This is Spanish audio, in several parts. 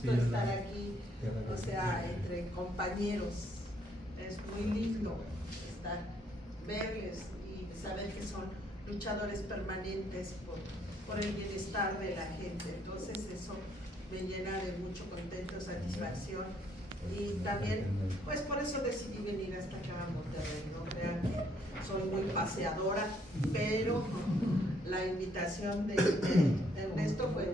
gusto estar aquí, o sea, entre compañeros. Es muy lindo verles y saber que son luchadores permanentes por el bienestar de la gente. Entonces eso me llena de mucho contento, satisfacción, y también pues por eso decidí venir hasta acá a Monterrey. No crean que soy muy paseadora, pero la invitación de Ernesto fue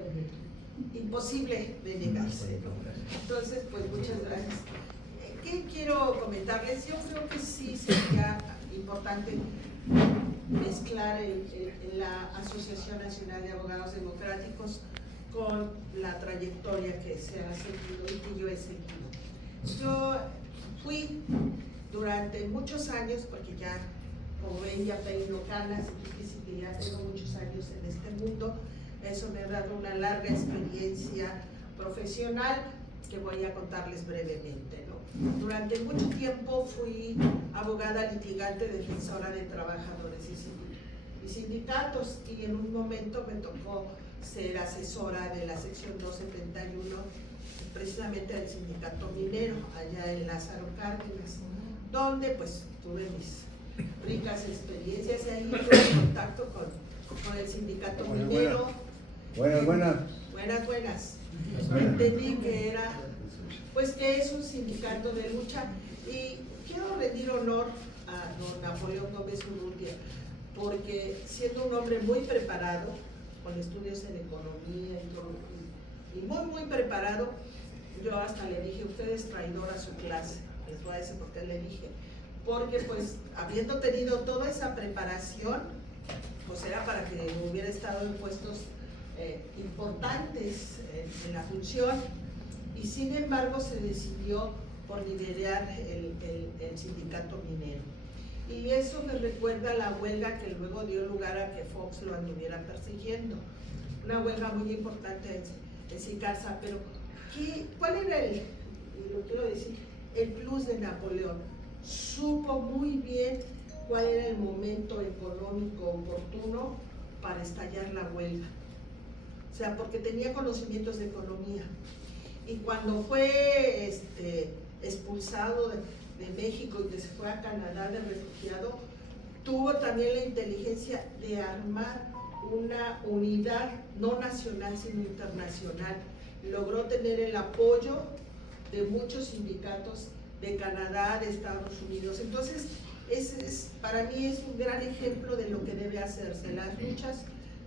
imposible de negarse, ¿no? Entonces pues muchas gracias. ¿Qué quiero comentarles? Yo creo que sí sería importante mezclar la Asociación Nacional de Abogados Democráticos con la trayectoria que se ha seguido y que yo he seguido. Yo fui durante muchos años, porque ya, como ven, ya peino canas, y ya tengo muchos años en este mundo. Eso me ha dado una larga experiencia profesional que voy a contarles brevemente, ¿no? Durante mucho tiempo fui abogada litigante defensora de trabajadores y sindicatos, y en un momento me tocó ser asesora de la sección 271, precisamente del sindicato minero, allá en Lázaro Cárdenas, donde pues tuve mis ricas experiencias, y ahí tuve contacto con el sindicato minero. Buenas. Entendí que era, pues que es un sindicato de lucha, y quiero rendir honor a don Napoleón Gómez Urrutia, porque siendo un hombre muy preparado, con estudios en economía y todo, y muy preparado, yo hasta le dije: usted es traidor a su clase. Les voy a decir por qué le dije, porque pues habiendo tenido toda esa preparación, pues era para que hubiera estado en puestos importantes en la función, y sin embargo se decidió por liderar el sindicato minero. Y eso me recuerda a la huelga que luego dio lugar a que Fox lo anduviera persiguiendo, una huelga muy importante en Sicarza. Pero ¿cuál era y lo quiero decir, el plus de Napoleón? Supo muy bien cuál era el momento económico oportuno para estallar la huelga, o sea, porque tenía conocimientos de economía. Y cuando fue expulsado de México y que se fue a Canadá de refugiado, tuvo también la inteligencia de armar una unidad no nacional sino internacional. Logró tener el apoyo de muchos sindicatos de Canadá, de Estados Unidos. Entonces, para mí es un gran ejemplo de lo que debe hacerse. Las luchas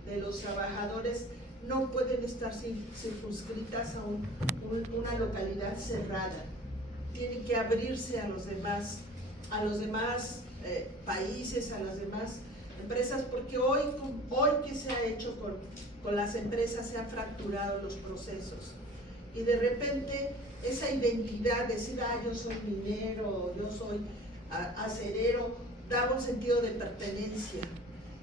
de los trabajadores no pueden estar circunscritas a una localidad cerrada. Tienen que abrirse a los demás países, a las demás empresas, porque hoy que se ha hecho con las empresas, se han fracturado los procesos, y de repente esa identidad, decir: yo soy minero, yo soy acerero, daba un sentido de pertenencia,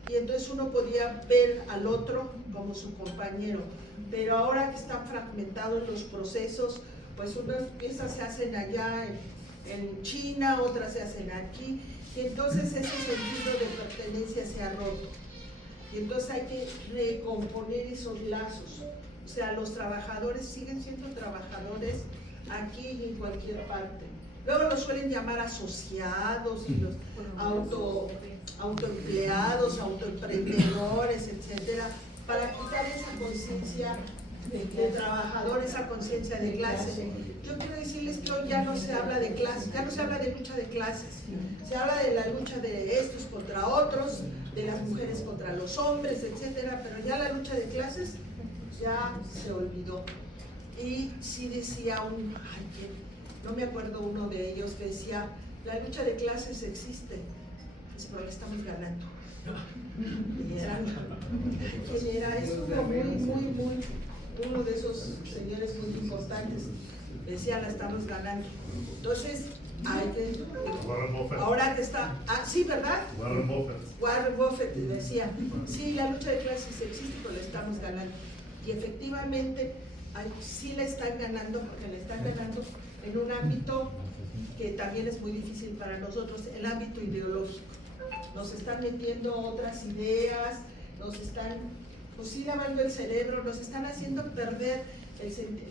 y entonces uno podía ver al otro como su compañero. Pero ahora que están fragmentados los procesos, pues unas piezas se hacen allá en China, otras se hacen aquí, y entonces ese sentido de pertenencia se ha roto, y entonces hay que recomponer esos lazos. O sea, los trabajadores siguen siendo trabajadores aquí y en cualquier parte. Luego los suelen llamar asociados, y los autoempleados, autoemprendedores, etcétera, para quitar esa conciencia de trabajador, esa conciencia de clase. Yo quiero decirles que hoy ya no se habla de clase, ya no se habla de lucha de clases, se habla de la lucha de estos contra otros, de las mujeres contra los hombres, etcétera, pero ya la lucha de clases ya se olvidó. Y sí decía no me acuerdo uno de ellos, que decía: la lucha de clases existe, pero la estamos ganando. ¿Quién era? Es uno de esos señores muy importantes, decía: la estamos ganando. Entonces, ahora que está, sí, ¿verdad? Warren Buffett decía: sí, la lucha de clases existe, pero la estamos ganando. Y efectivamente, sí la están ganando, porque la están ganando en un ámbito que también es muy difícil para nosotros, el ámbito ideológico. Nos están metiendo otras ideas, nos están, pues sí, lavando el cerebro, nos están haciendo perder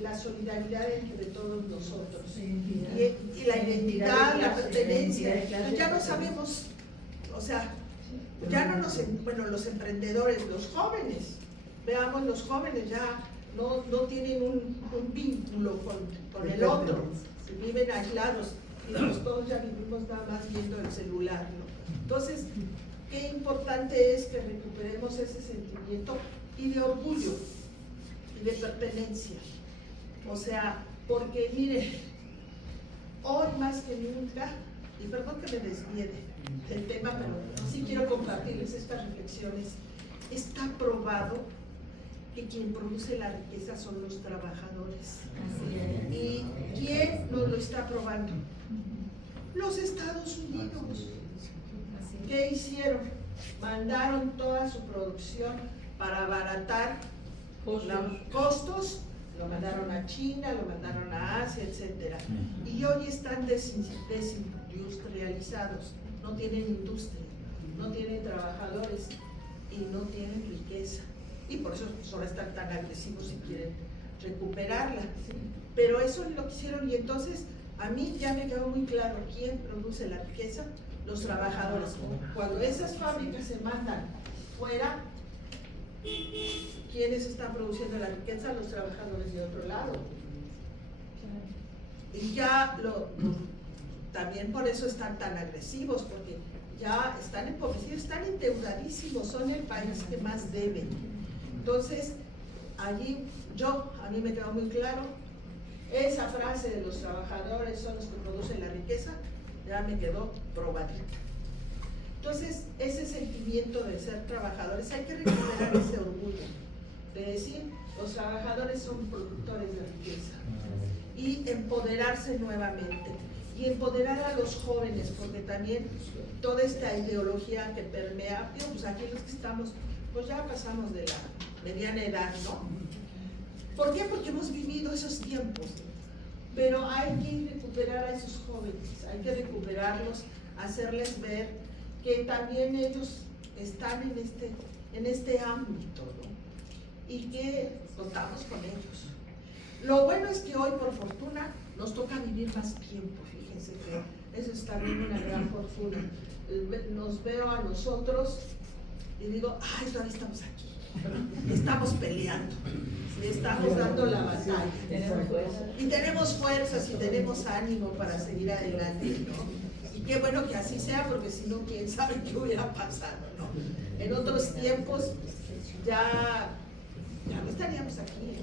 la solidaridad entre todos nosotros y la identidad, la pertenencia. Pues ya no sabemos, o sea, ya no nos, bueno, los emprendedores, los jóvenes, veamos, los jóvenes ya no tienen un vínculo con el otro, viven aislados y pues todos ya vivimos nada más viendo el celular, ¿no? Entonces, qué importante es que recuperemos ese sentimiento y de orgullo y de pertenencia. O sea, porque mire, hoy más que nunca, y perdón que me desvíe del tema, pero sí quiero compartirles estas reflexiones, está probado que quien produce la riqueza son los trabajadores. ¿Y quién nos lo está probando? Los Estados Unidos. ¿Qué hicieron? Mandaron toda su producción para abaratar los costos, lo mandaron a China, lo mandaron a Asia, etc. Y hoy están desindustrializados, no tienen industria, no tienen trabajadores y no tienen riqueza. Y por eso ahora están tan agresivos y quieren recuperarla. Pero eso es lo que hicieron, y entonces a mí ya me quedó muy claro quién produce la riqueza: los trabajadores. Cuando esas fábricas se mandan fuera, ¿quiénes están produciendo la riqueza? Los trabajadores de otro lado. Y ya también por eso están tan agresivos, porque ya están empobrecidos, están endeudadísimos, son el país que más debe. Entonces, allí a mí me quedó muy claro, esa frase de los trabajadores son los que producen la riqueza, ya me quedó probadita. Entonces, ese sentimiento de ser trabajadores, hay que recuperar ese orgullo, de decir, los trabajadores son productores de riqueza, y empoderarse nuevamente, y empoderar a los jóvenes, porque también toda esta ideología que permea, pues aquí los que estamos, pues ya pasamos de la mediana edad, ¿no? ¿Por qué? Porque hemos vivido esos tiempos, pero hay que recuperar a esos jóvenes, hay que recuperarlos, hacerles ver que también ellos están en este ámbito, ¿no? Y que contamos con ellos. Lo bueno es que hoy, por fortuna, nos toca vivir más tiempo, fíjense que eso es también una gran fortuna. Nos veo a nosotros y digo, ay, todavía estamos aquí, estamos peleando, estamos dando la batalla, y tenemos fuerzas y tenemos ánimo para seguir adelante, ¿no? Y qué bueno que así sea, porque si no, quién sabe qué hubiera pasado, ¿no? En otros tiempos ya no estaríamos aquí,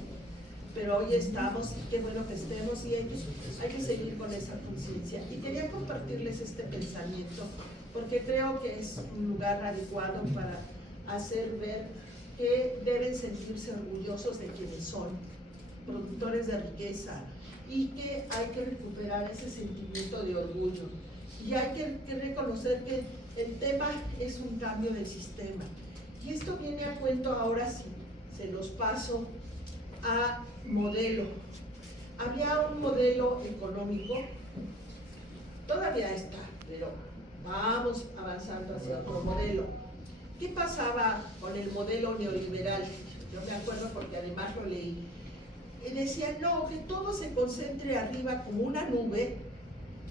pero hoy estamos, y qué bueno que estemos, y ellos hay que seguir con esa conciencia. Y quería compartirles este pensamiento, porque creo que es un lugar adecuado para hacer ver que deben sentirse orgullosos de quienes son, productores de riqueza, y que hay que recuperar ese sentimiento de orgullo. Y hay que reconocer que el tema es un cambio del sistema. Y esto viene a cuento ahora sí, se los paso a modelo. Había un modelo económico, todavía está, pero vamos avanzando hacia otro modelo. ¿Qué pasaba con el modelo neoliberal? Yo me acuerdo porque además lo leí. Y decían, no, que todo se concentre arriba como una nube,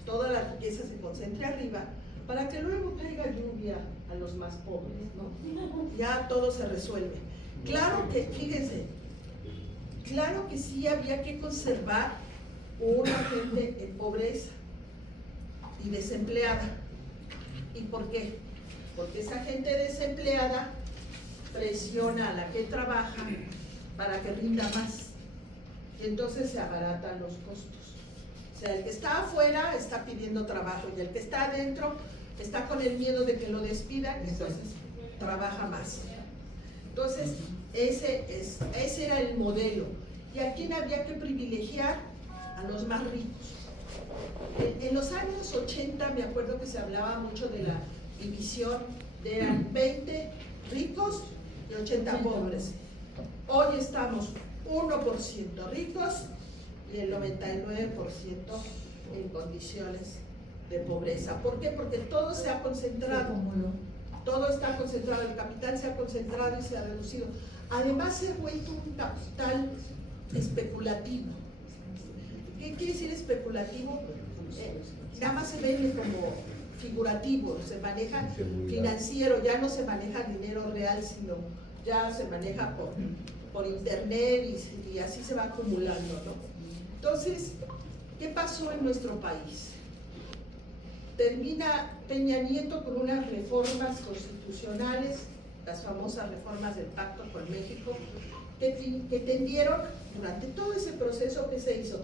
toda la riqueza se concentre arriba, para que luego caiga lluvia a los más pobres, ¿no? Ya todo se resuelve. Claro que, fíjense, claro que sí había que conservar una gente en pobreza y desempleada. ¿Y por qué? Porque esa gente desempleada presiona a la que trabaja para que rinda más. Y entonces se abaratan los costos. O sea, el que está afuera está pidiendo trabajo, y el que está adentro está con el miedo de que lo despidan, y entonces trabaja más. Entonces, ese era el modelo. ¿Y a quién había que privilegiar? A los más ricos. En los años 80 me acuerdo que se hablaba mucho de la división, eran 20 ricos y 80 pobres. Hoy estamos 1% ricos y el 99% en condiciones de pobreza. ¿Por qué? Porque todo se ha concentrado, todo está concentrado, el capital se ha concentrado y se ha reducido. Además se ha vuelto un capital especulativo. ¿Qué quiere decir especulativo? Nada más se vende como figurativo, se maneja financiero, ya no se maneja dinero real, sino ya se maneja por internet y así se va acumulando, ¿no? Entonces, ¿qué pasó en nuestro país? Termina Peña Nieto con unas reformas constitucionales, las famosas reformas del Pacto con México, que tendieron, durante todo ese proceso que se hizo,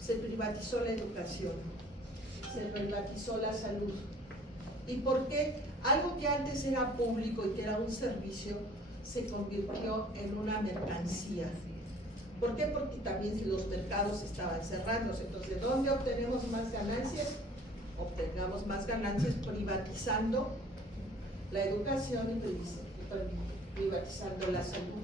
se privatizó la educación, se privatizó la salud. ¿Y por qué? Algo que antes era público y que era un servicio, se convirtió en una mercancía. ¿Por qué? Porque también los mercados estaban cerrándose. Entonces, ¿de dónde obtenemos más ganancias? Obtengamos más ganancias privatizando la educación y privatizando la salud.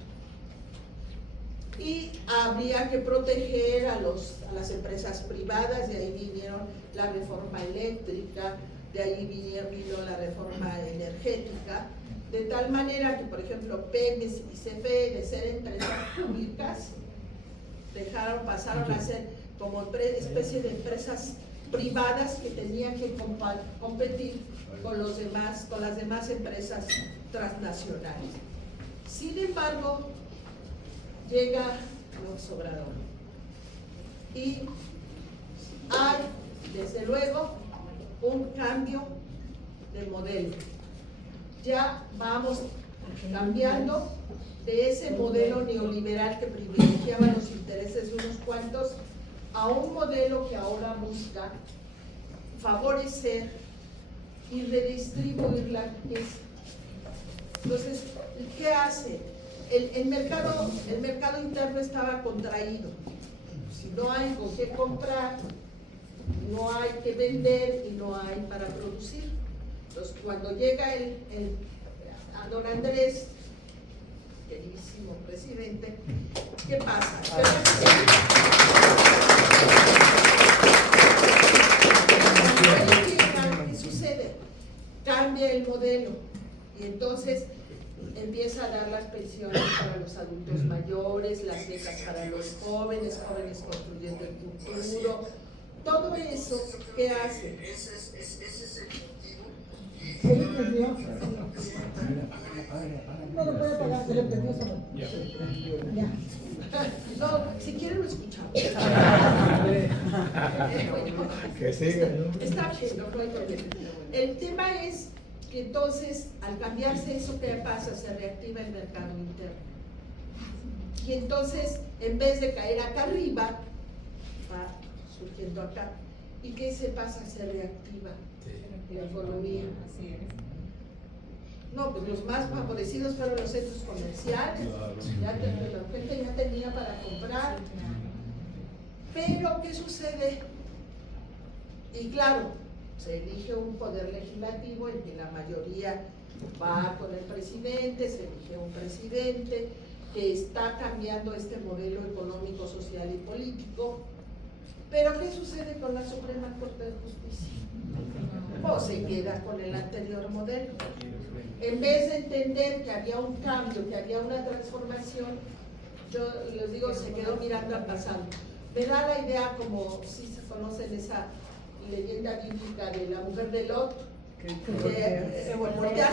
Y habría que proteger a las empresas privadas, de ahí vinieron la reforma eléctrica, de ahí vino la reforma energética, de tal manera que, por ejemplo, Pemex y CFE, de ser empresas públicas, pasaron a ser como especie de empresas privadas que tenían que competir con las demás empresas transnacionales. Sin embargo, llega López Obrador y hay, desde luego, un cambio de modelo. Ya vamos cambiando de ese modelo neoliberal que privilegiaba los intereses de unos cuantos a un modelo que ahora busca favorecer y redistribuir la riqueza. Entonces, ¿qué hace? El mercado interno estaba contraído. Si no hay con qué comprar, no hay que vender y no hay para producir. Entonces, cuando llega a don Andrés, queridísimo presidente, ¿qué pasa? ¿Qué sucede? Cambia el modelo y entonces empieza a dar las pensiones para los adultos mayores, las becas para los jóvenes construyendo el futuro, todo eso, ¿qué hace? Se le prendió. No lo puede pagar, se le prendió solo. Ya. No, si quieren lo escuchamos. Que siga, ¿no? Está bien, no hay problema. El tema es que entonces, al cambiarse eso, ¿qué pasa? Se reactiva el mercado interno. Y entonces, en vez de caer acá arriba, va surgiendo acá. ¿Y qué se pasa? Se reactiva la economía. No, pues los más favorecidos fueron los centros comerciales. La gente ya tenía para comprar. Pero, ¿qué sucede? Y claro, se elige un poder legislativo en que la mayoría va con el presidente, se elige un presidente que está cambiando este modelo económico, social y político. Pero ¿qué sucede con la Suprema Corte de Justicia? O se queda con el anterior modelo. En vez de entender que había un cambio, que había una transformación, yo les digo, se quedó mirando al pasado. Me da la idea, como si se conocen esa leyenda bíblica de la mujer de Lot, que se voltea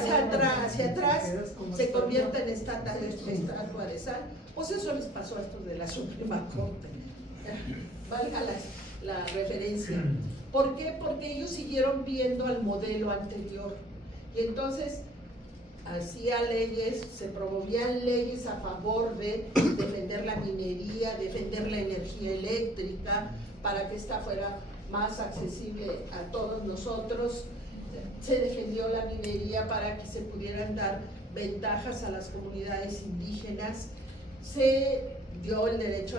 hacia atrás, se convierte en estatua de sal. Pues eso les pasó a estos de la Suprema Corte. Valga la referencia. ¿Por qué? Porque ellos siguieron viendo al modelo anterior. Y entonces hacía leyes, se promovían leyes a favor de defender la minería, defender la energía eléctrica, para que esta fuera más accesible a todos nosotros. Se defendió la minería para que se pudieran dar ventajas a las comunidades indígenas. Se dio el derecho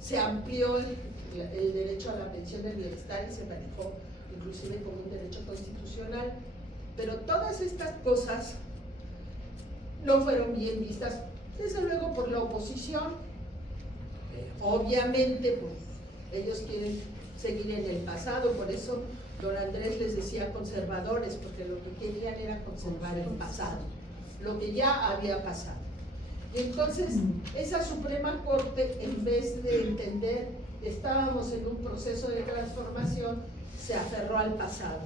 se amplió el derecho a la pensión del bienestar y se manejó inclusive como un derecho constitucional. Pero todas estas cosas no fueron bien vistas, desde luego, por la oposición. Obviamente, pues, ellos quieren seguir en el pasado, por eso don Andrés les decía conservadores, porque lo que querían era conservar el pasado, lo que ya había pasado. Y entonces esa Suprema Corte, en vez de entender que estábamos en un proceso de transformación, se aferró al pasado,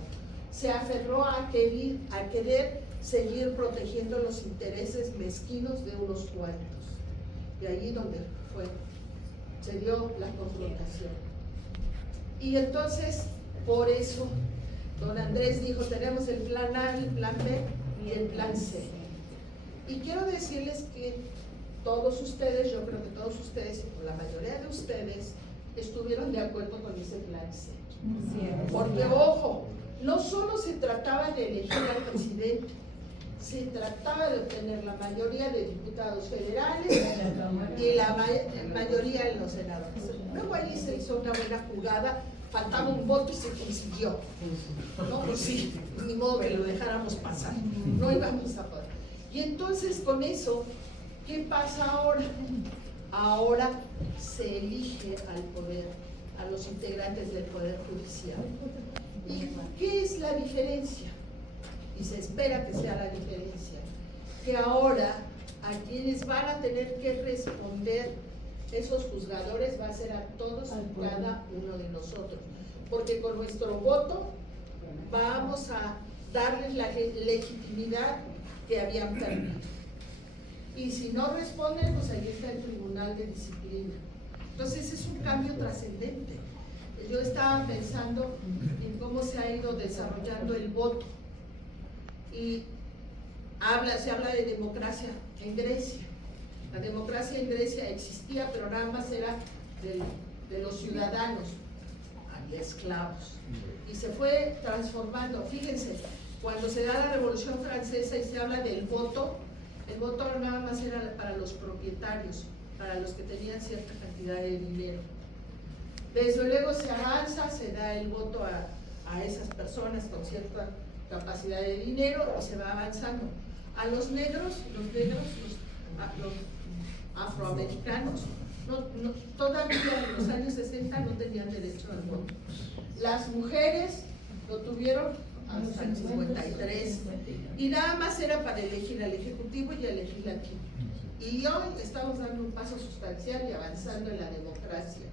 se aferró a querer seguir protegiendo los intereses mezquinos de unos cuantos. De allí donde se dio la confrontación. Y entonces, por eso, don Andrés dijo, tenemos el plan A, el plan B y el plan C. Y quiero decirles que todos ustedes, yo creo que todos ustedes, o la mayoría de ustedes, estuvieron de acuerdo con ese plan C. Porque, ojo, no solo se trataba de elegir al presidente, se trataba de obtener la mayoría de diputados federales y la mayoría de los senadores. Luego ahí se hizo una buena jugada, faltaba un voto y se consiguió. No, pues sí, ni modo que lo dejáramos pasar, no íbamos a poder. Y entonces con eso, ¿qué pasa ahora? Ahora se elige al poder, a los integrantes del Poder Judicial. ¿Y qué es la diferencia? Y se espera que sea la diferencia, que ahora a quienes van a tener que responder esos juzgadores va a ser a todos y cada uno de nosotros, porque con nuestro voto vamos a darles la legitimidad que habían perdido. Y si no responden, pues ahí está el Tribunal de Disciplina. Entonces es un cambio trascendente. Yo estaba pensando en cómo se ha ido desarrollando el voto. Y se habla de democracia en Grecia. La democracia en Grecia existía, pero nada más era de los ciudadanos. Había esclavos. Y se fue transformando. Fíjense, cuando se da la Revolución Francesa y se habla del voto, el voto nada más era para los propietarios, para los que tenían cierta cantidad de dinero. Desde luego se avanza, se da el voto a esas personas con cierta capacidad de dinero y se va avanzando. A los negros, los afroamericanos, todavía en los años 60 no tenían derecho al voto. Las mujeres lo tuvieron hasta el 53 y nada más era para elegir al Ejecutivo y al Legislativo. Y hoy estamos dando un paso sustancial y avanzando en la democracia.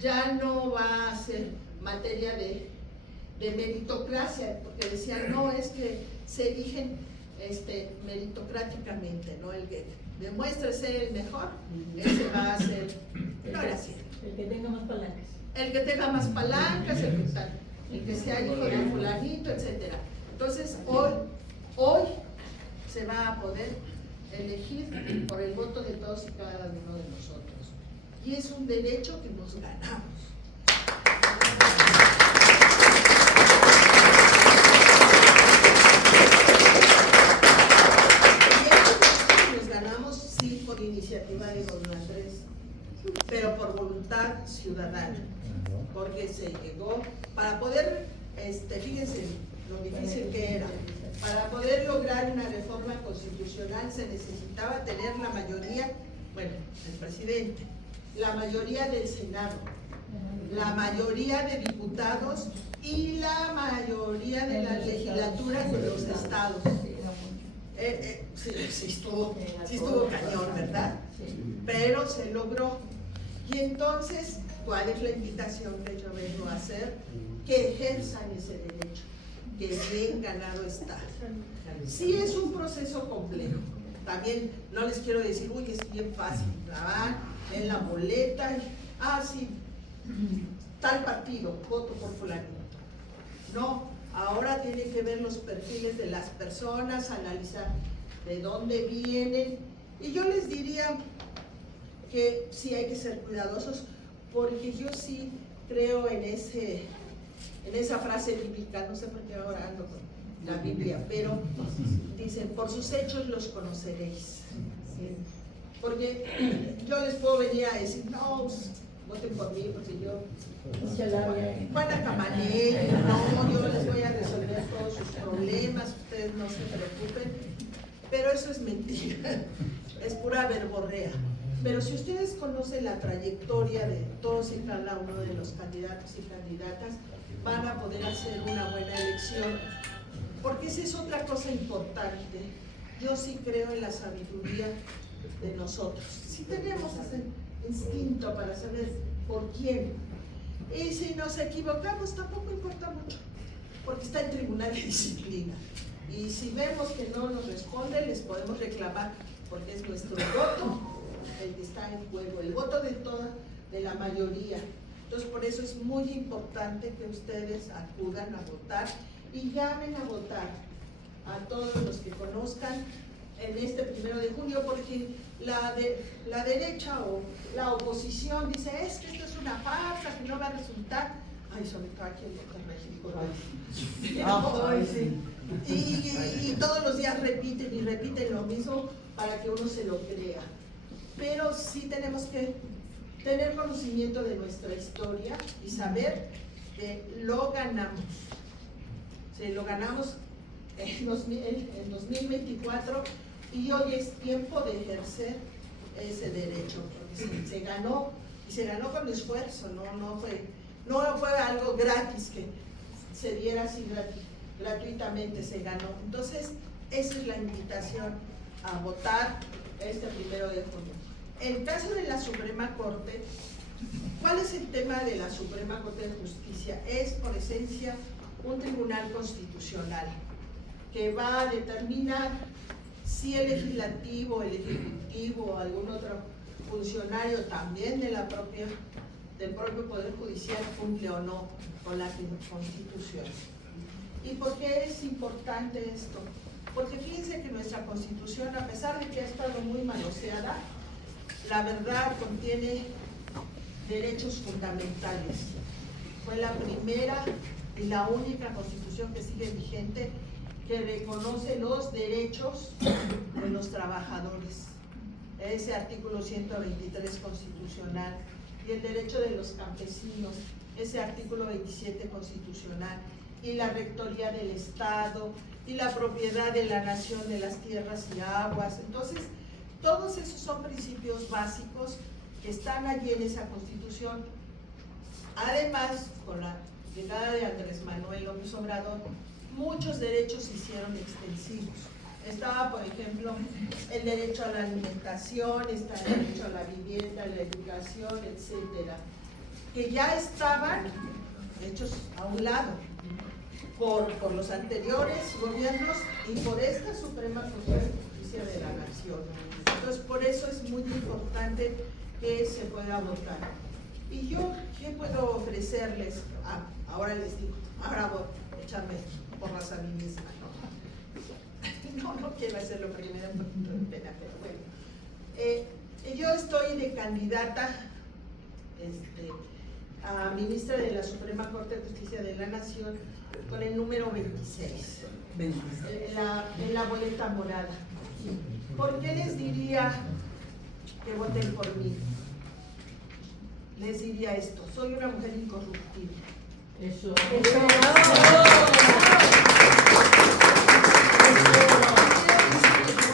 Ya no va a ser materia de meritocracia, porque decían, no, es que se eligen meritocráticamente, ¿no? El que demuestre ser el mejor, ese va a ser, no era así. El que tenga más palancas. El que tenga más palancas, el que sea hijo de fulanito, etc. Entonces, hoy se va a poder elegir por el voto de todos y cada uno de nosotros. Y es un derecho que nos ganamos. Sí, por iniciativa de don Andrés, pero por voluntad ciudadana, porque se llegó para poder, fíjense lo difícil que era, para poder lograr una reforma constitucional se necesitaba tener la mayoría, bueno, el presidente, la mayoría del Senado, la mayoría de diputados y la mayoría de las legislaturas de los estados. Sí estuvo cañón, ¿verdad? Pero se logró. Y entonces, ¿cuál es la invitación que yo vengo a hacer? Que ejerzan ese derecho, que bien ganado está. Sí es un proceso complejo. También no les quiero decir, uy, es bien fácil, van en la boleta, sí, tal partido, voto por fulanito. No. Ahora tienen que ver los perfiles de las personas, analizar de dónde vienen. Y yo les diría que sí hay que ser cuidadosos, porque yo sí creo en esa frase bíblica, no sé por qué ahora ando con la Biblia, pero dicen, por sus hechos los conoceréis. Porque yo les puedo venir a decir, no, pues, voten por mí, porque yo Juana Camaney, no, yo les voy a resolver todos sus problemas, ustedes no se preocupen, pero eso es mentira, es pura verborrea. Pero si ustedes conocen la trayectoria de todos y cada uno de los candidatos y candidatas, van a poder hacer una buena elección, porque esa es otra cosa importante. Yo sí creo en la sabiduría de nosotros. Si tenemos ese instinto para saber por quién. Y si nos equivocamos tampoco importa mucho, porque está el tribunal de disciplina. Y si vemos que no nos responde, les podemos reclamar, porque es nuestro voto el que está en juego, el voto de la mayoría. Entonces, por eso es muy importante que ustedes acudan a votar y llamen a votar a todos los que conozcan en este 1 de junio, porque la derecha o la oposición dice, es que esto es una farsa, que no va a resultar. Ay, sobre todo aquí en Monterrey. Y todos los días repiten y repiten lo mismo para que uno se lo crea. Pero sí tenemos que tener conocimiento de nuestra historia y saber que lo ganamos. Sí, lo ganamos en 2024 y hoy es tiempo de ejercer ese derecho, porque se ganó y se ganó con esfuerzo, no fue algo gratis que se diera así gratuitamente, se ganó. Entonces, esa es la invitación a votar este 1 de junio. En caso de la Suprema Corte, ¿cuál es el tema de la Suprema Corte de Justicia? Es, por esencia, un tribunal constitucional que va a determinar si el legislativo, el ejecutivo o algún otro funcionario también del propio Poder Judicial cumple o no con la Constitución. ¿Y por qué es importante esto? Porque fíjense que nuestra Constitución, a pesar de que ha estado muy manoseada, la verdad contiene derechos fundamentales. Fue la primera y la única Constitución que sigue vigente que reconoce los derechos de los trabajadores. Ese artículo 123 constitucional, y el derecho de los campesinos, ese artículo 27 constitucional, y la rectoría del Estado, y la propiedad de la nación de las tierras y aguas. Entonces, todos esos son principios básicos que están allí en esa Constitución. Además, con la llegada de Andrés Manuel López Obrador, muchos derechos se hicieron extensivos. Estaba, por ejemplo, el derecho a la alimentación, está el derecho a la vivienda, a la educación, etcétera, que ya estaban hechos a un lado por los anteriores gobiernos y por esta Suprema Corte de Justicia de la Nación. Entonces, por eso es muy importante que se pueda votar. Y yo, ¿qué puedo ofrecerles? Ahora les digo, ahora voy a echarme porras a mí misma, no quiero hacerlo porque me da un poquito de pena, pero bueno. Yo estoy de candidata a ministra de la Suprema Corte de Justicia de la Nación con el número 26, en la boleta morada. ¿Por qué les diría que voten por mí? Les diría esto: soy una mujer incorruptible. Eso. No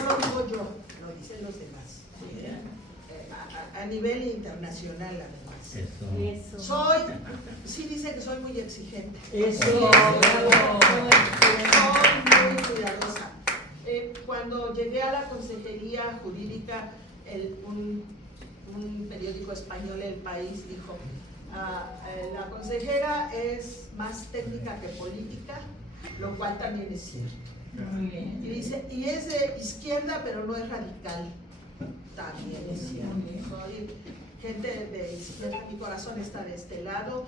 lo digo yo, lo dicen los demás. A nivel internacional, además. Eso. Sí dicen que soy muy exigente. Eso. Soy muy cuidadosa. Cuando llegué a la Consejería Jurídica, un periódico español, El País, dijo: la consejera es más técnica que política, lo cual también es cierto. Muy bien. Y dice, y es de izquierda, pero no es radical. También es cierto. Soy gente de izquierda, mi corazón está de este lado,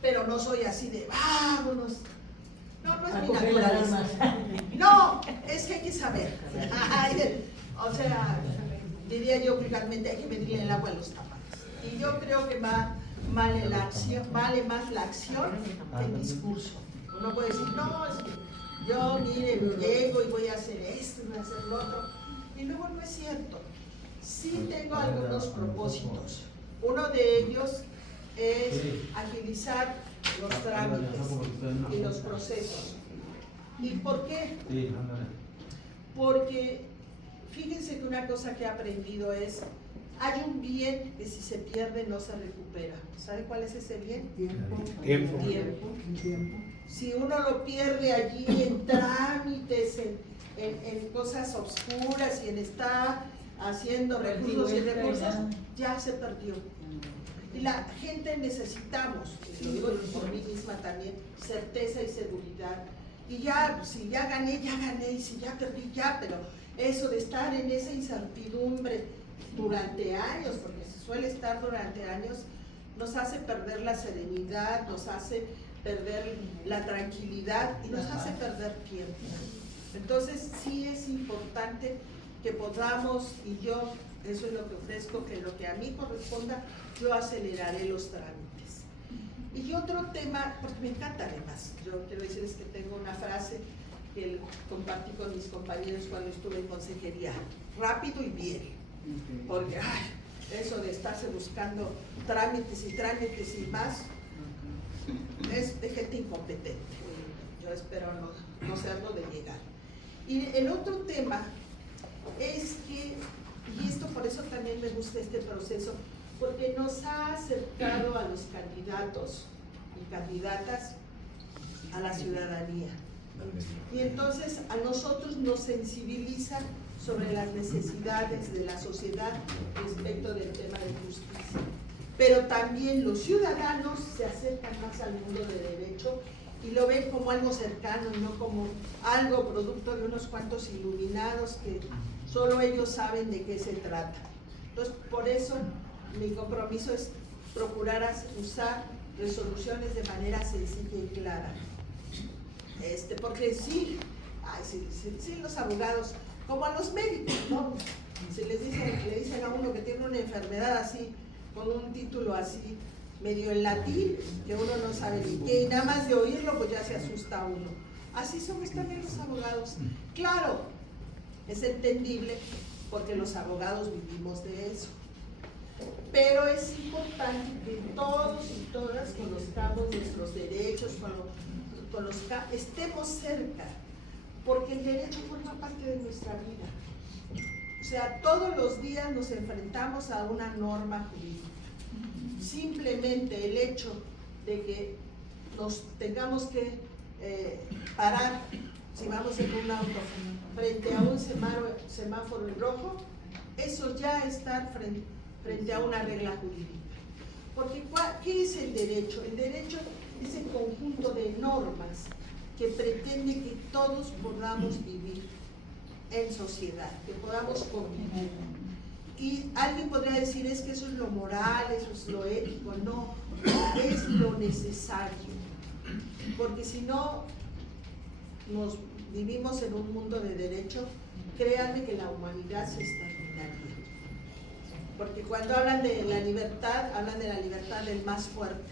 pero no soy así de vámonos. No es mi naturaleza. No, es que hay que saber. O sea, diría yo vulgarmente, hay que medirle el agua a los tamales. Y yo creo que vale más la acción que el discurso. Uno puede decir, no, es que yo, mire, llego y voy a hacer esto y voy a hacer lo otro. Y luego no es cierto. Sí tengo algunos propósitos. Uno de ellos es agilizar los trámites y los procesos. ¿Y por qué? Porque fíjense que una cosa que he aprendido es, hay un bien que si se pierde no se recupera. ¿Sabe cuál es ese bien? Tiempo. Si uno lo pierde allí en trámites, en cosas obscuras y está haciendo recursos y recursos, ya se perdió. Y la gente necesitamos, y lo digo por mí misma también, certeza y seguridad. Y ya, si ya gané, y si ya perdí, ya, pero eso de estar en esa incertidumbre durante años, porque se suele estar durante años, nos hace perder la serenidad, nos hace perder la tranquilidad y nos hace perder tiempo. Entonces sí es importante que podamos, y yo eso es lo que ofrezco, que lo que a mí corresponda, yo aceleraré los trámites. Y otro tema, porque me encanta además, yo quiero decirles que tengo una frase que compartí con mis compañeros cuando estuve en consejería: rápido y bien, porque eso de estarse buscando trámites y más, es de gente incompetente. Yo espero no serlo de llegar. Y el otro tema es que, y esto por eso también me gusta este proceso, porque nos ha acercado a los candidatos y candidatas a la ciudadanía. Y entonces a nosotros nos sensibiliza sobre las necesidades de la sociedad respecto del tema de justicia. Pero también los ciudadanos se acercan más al mundo de derecho y lo ven como algo cercano, no como algo producto de unos cuantos iluminados que solo ellos saben de qué se trata. Entonces, por eso mi compromiso es procurar usar resoluciones de manera sencilla y clara. Porque sí, los abogados, como a los médicos, ¿no? Si le dicen a uno que tiene una enfermedad así, con un título así, medio en latín, que uno no sabe ni qué, y nada más de oírlo, pues ya se asusta uno. Así somos también los abogados. Claro, es entendible, porque los abogados vivimos de eso. Pero es importante que todos y todas conozcamos nuestros derechos, estemos cerca, porque el derecho forma parte de nuestra vida. O sea, todos los días nos enfrentamos a una norma jurídica. Simplemente el hecho de que nos tengamos que parar, si vamos en un auto, frente a un semáforo en rojo, eso ya está frente a una regla jurídica. Porque ¿qué es el derecho? El derecho es el conjunto de normas que pretende que todos podamos vivir en sociedad, que podamos convivir. Y alguien podría decir, es que eso es lo moral, eso es lo ético. No, es lo necesario. Porque si no nos vivimos en un mundo de derecho, créanme que la humanidad se exterminaría. Porque cuando hablan de la libertad del más fuerte.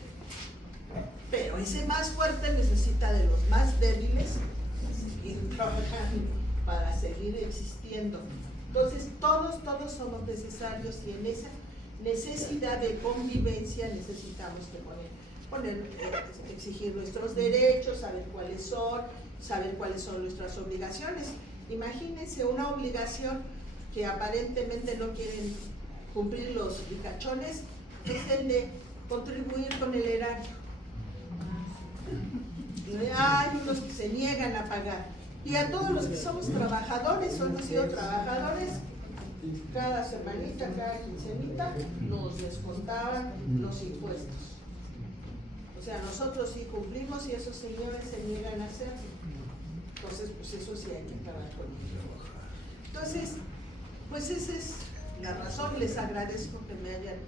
Pero ese más fuerte necesita de los más débiles para seguir trabajando, para seguir existiendo. Entonces, todos somos necesarios, y en esa necesidad de convivencia necesitamos que exigir nuestros derechos, saber cuáles son nuestras obligaciones. Imagínense una obligación que aparentemente no quieren cumplir los ricachones, es el de contribuir con el erario. Hay unos que se niegan a pagar. Y a todos los que somos trabajadores, o hemos sido trabajadores, cada semanita, cada quincenita, nos descontaban los impuestos. O sea, nosotros sí cumplimos y esos señores se niegan a hacerlo. Entonces, pues eso sí hay que acabar con ello. Entonces, pues esa es la razón. Les agradezco que me hayan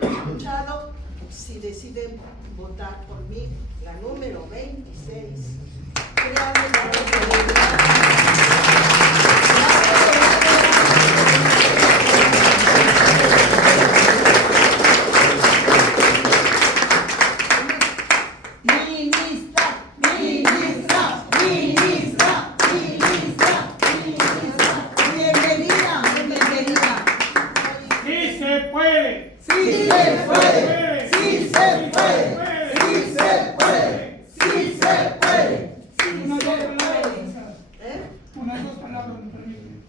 escuchado. Si deciden votar por mí, la número 26. Créanme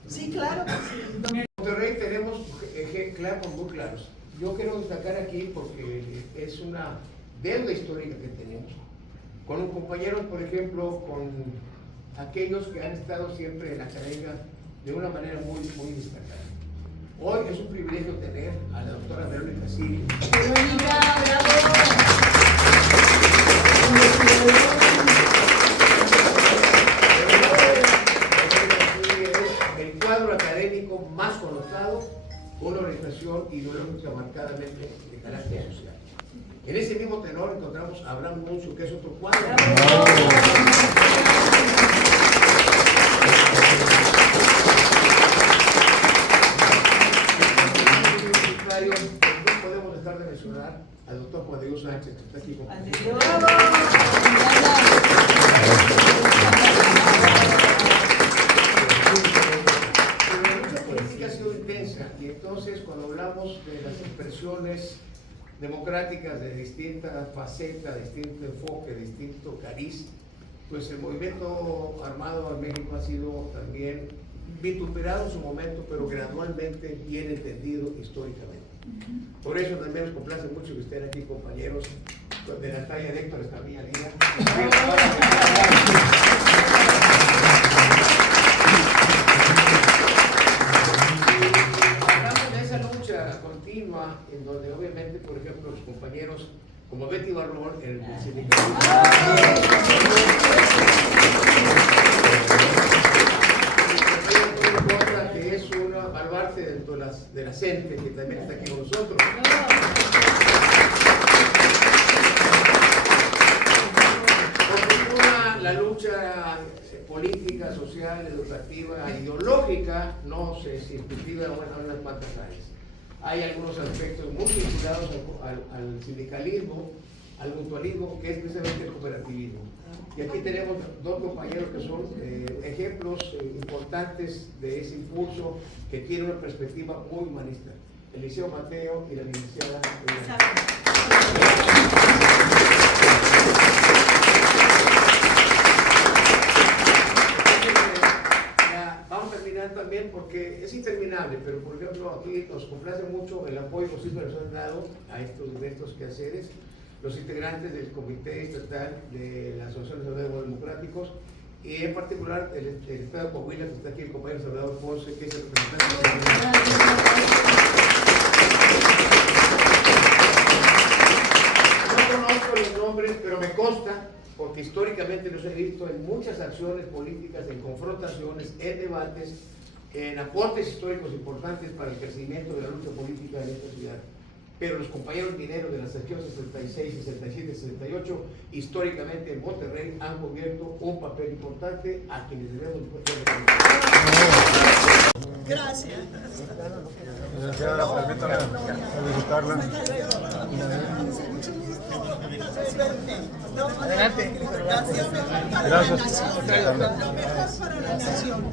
sí, claro que sí. En Monterrey tenemos ejemplos muy claros. Yo quiero destacar aquí porque es una deuda histórica que tenemos con los compañeros, por ejemplo, con aquellos que han estado siempre en la academia de una manera muy destacada. Hoy es un privilegio tener a la doctora Verónica Sirio. Verónica, bravo. Es el cuadro académico más connotado, una orientación ideológica marcadamente de carácter social. En ese mismo tenor encontramos a Abraham Muncio, que es otro cuadro. No podemos dejar de mencionar al doctor Juan Diego Sánchez, que está aquí con nosotros. Pero la lucha política ha sido intensa, y entonces cuando hablamos de las expresiones democráticas de distinta faceta, distinto enfoque, distinto cariz, pues el movimiento armado en México ha sido también vituperado en su momento, pero gradualmente bien entendido históricamente. Por eso también nos complace mucho que estén aquí compañeros de la talla de Héctor Escamilla Liga. Hablamos de esa lucha continua, en donde obviamente, por ejemplo, los compañeros como Betty Barrón en el sindicalismo, que es una baluarte dentro de la CENTE, que también está aquí con nosotros. Porque la lucha política, social, educativa, ideológica no se circunscribe a unas cuantas áreas. Hay algunos aspectos muy vinculados al sindicalismo, al mutualismo, que es precisamente el cooperativismo. Y aquí tenemos dos compañeros que son ejemplos importantes de ese impulso, que tiene una perspectiva muy humanista. Eliseo Mateo y la licenciada. Vamos a terminar también porque es interminable, pero por ejemplo aquí nos complace mucho el apoyo que ustedes nos han dado a estos quehaceres, los integrantes del Comité Estatal de la Asociación de Ciudadanos Democráticos, y en particular el Estado de Coahuila, que está aquí el compañero Salvador Ponce, que es el representante No conozco los nombres, pero me consta, porque históricamente los he visto en muchas acciones políticas, en confrontaciones, en debates, en aportes históricos importantes para el crecimiento de la lucha política en esta ciudad. Pero los compañeros mineros de las secciones 66, 67, 68, históricamente en Monterrey, han cubierto un papel importante a quienes debemos reconocer. Gracias. Licenciada, permítame felicitarla. Adelante. Gracias. Lo mejor para la nación.